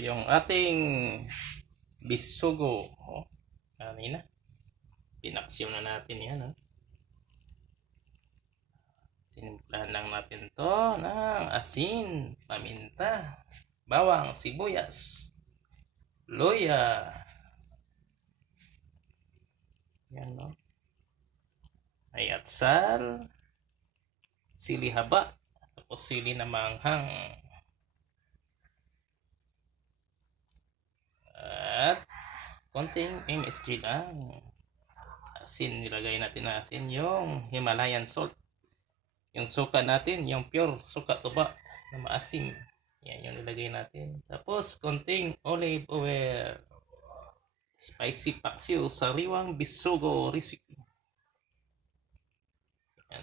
yung ating bisugo. Kanina. Pinaksyon na natin yan. Sinimplahan lang natin to ng asin, paminta, bawang, sibuyas, luya. Yan, no? Ay atsal, sili haba, tapos sili na manghang. At konting MSG lang. Asin, nilagay natin na asin, yung Himalayan salt. Yung suka natin, yung pure suka tuba na maasim. Yan yung nilagay natin. Tapos konting olive oil. Spicy paksiw, sariwang bisugo recipe. Yan,